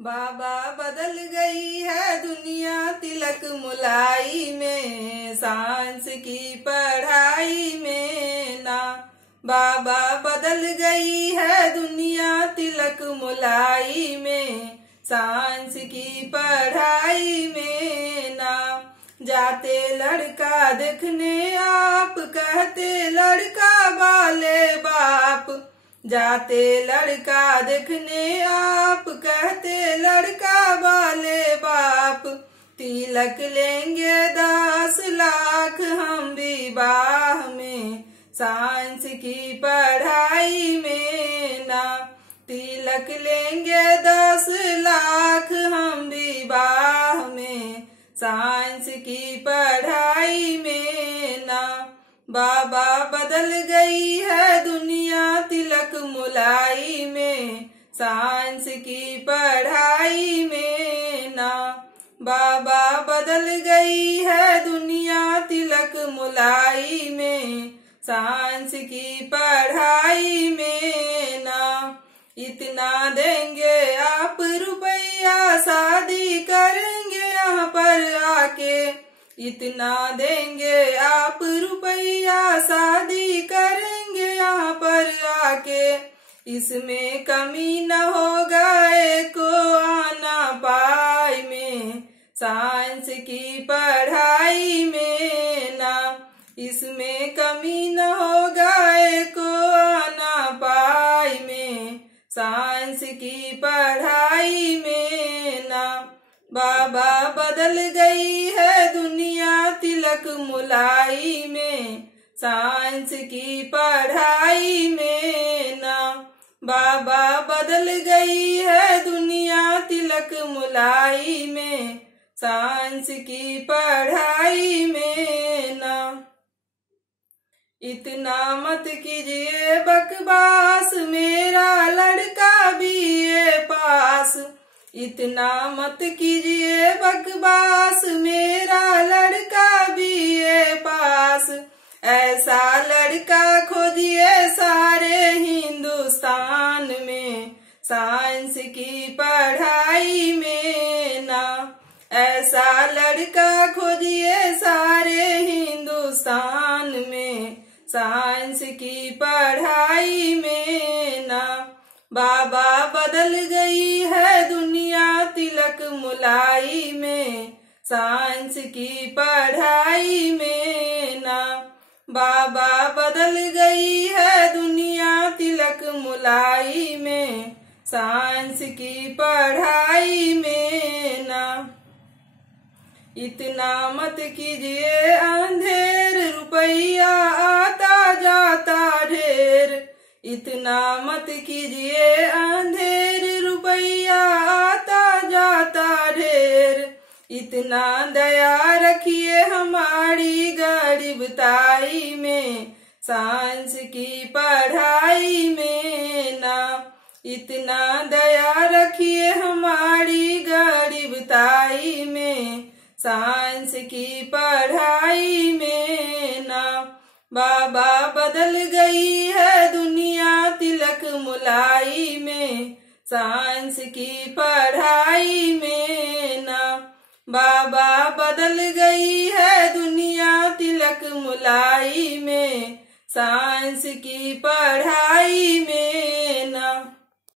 बाबा बदल गई है दुनिया तिलक मुलाई में, साइंस की पढ़ाई में ना। बाबा बदल गई है दुनिया तिलक मुलाई में, साइंस की पढ़ाई में ना। जाते लड़का देखने आप कहते लड़का वाले बाप, जाते लड़का देखने आप कहते लड़का वाले बाप। तिलक लेंगे 10 लाख हम विवाह में, साइंस की पढ़ाई में ना। तिलक लेंगे 10 लाख हम विवाह में, साइंस की पढ़ाई में ना। बाबा बदल गई है दुनिया तिलक मुलाई में, साइंस की पढ़ाई में ना। बाबा बदल गई है दुनिया तिलक मुलाई में, साइंस की पढ़ाई में ना। इतना देंगे आप रुपया शादी करेंगे यहाँ पर आके, इतना देंगे आप रुपया शादी करेंगे यहाँ पर आके। इसमें कमी न होगा एको आना पाई में, साइंस की पढ़ाई में ना। इसमें कमी न होगा एको आना पाई में, साइंस की पढ़ाई में ना। बाबा बदल गई है दुनिया तिलक मुलाई में, साइंस की पढ़ाई में ना। बाबा बदल गई है दुनिया तिलक मुलाई में, साइंस की पढ़ाई में ना। इतना मत कीजिए बकवास मेरा लड़का बीए पास, इतना मत कीजिए बकवास मेरा लड़का बीए पास। ऐसा लड़का खोजिए सारे हिंदुस्तान में, साइंस की पढ़ाई में ना। ऐसा लड़का खोजिए सारे हिंदुस्तान में, साइंस की पढ़ाई में ना। बाबा बदल गई है दुनिया तिलक मुलाई में, साइंस की पढ़ाई में ना। बाबा बदल गई है दुनिया तिलक मुलाई में, साइंस की पढ़ाई में ना। इतना मत कीजिए अंधेर रुपया आता जाता ढेर, इतना मत कीजिए अंधेर रुपया आता जाता ढेर। इतना दया रखिए हमारी गरीबताई में, साइंस की पढ़ाई में ना। इतना दया रखिए हमारी गरीबताई में, साइंस की पढ़ाई में ना। बाबा बदल गई है दुनिया तिलक मुलाई में, साइंस की पढ़ाई में ना। बाबा बदल गई है दुनिया तिलक मुलाई में, साइंस की पढ़ाई